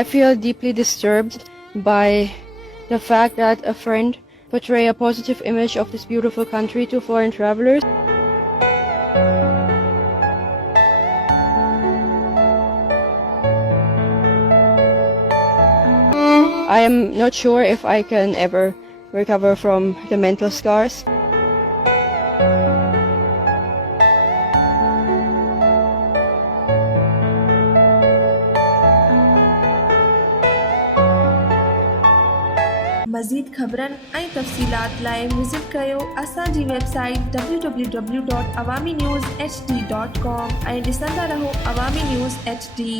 I feel deeply disturbed by the fact that a friend portray a positive image of this beautiful country to foreign travelers. I am not sure if I can ever recover from the mental scars. मज़ीद ख़बरनि ऐं तफ़सीलात लाइ visit कयो असांजी website www.awamiNewsHD.com ऐं ॾिसंदा रहो अवामी news HD।